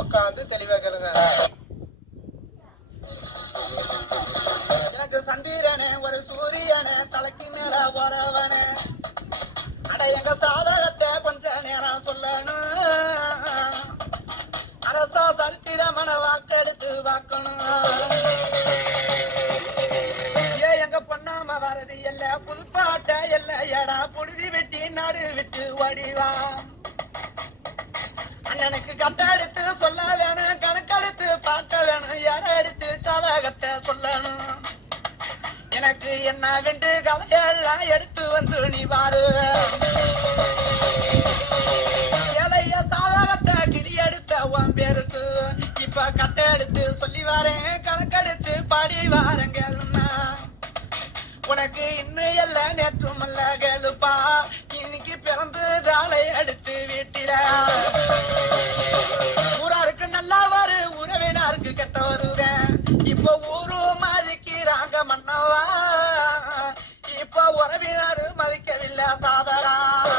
உட்காந்து தெளிவா கேளுங்க. எனக்கு சந்திரனே ஒரு சூரியனே தலைக்கு மேல போறவனே அட எங்க சாதகத்தை கொஞ்ச நேரம் சொல்லணும். அரசா சரித்திரமன வாக்கெடுத்து வாக்கணும். ஏ எங்க பொண்ணாம வரது இல்ல புதுப்பாட்ட இல்ல எடா புழுதி வெட்டி நாடு விட்டு ஓடிவா. அண்ணனுக்கு கட்ட எடுத்து சொல்ல வேணும் கணக்கெடுத்து பார்க்க வேணும் யார எடுத்து சாதகத்தை சொல்லணும். எனக்கு என்ன வெண்டு கதையெல்லாம் எடுத்து வந்து நீ வாரு. ஏழைய சாதகத்தை கிளி எடுத்த உன் பேருக்கு இப்ப கட்ட எடுத்து சொல்லி வாரேன் கணக்கெடுத்து பாடி வாரங்கள்னா. உனக்கு இன்னும் இல்ல நேற்றும் அல்ல கேளுப்பா இன்னைக்கு பிறந்து தாளை எடுத்து வீட்டில ஊராருக்கு நல்லா வரு உறவினாருக்கு கெட்டவரு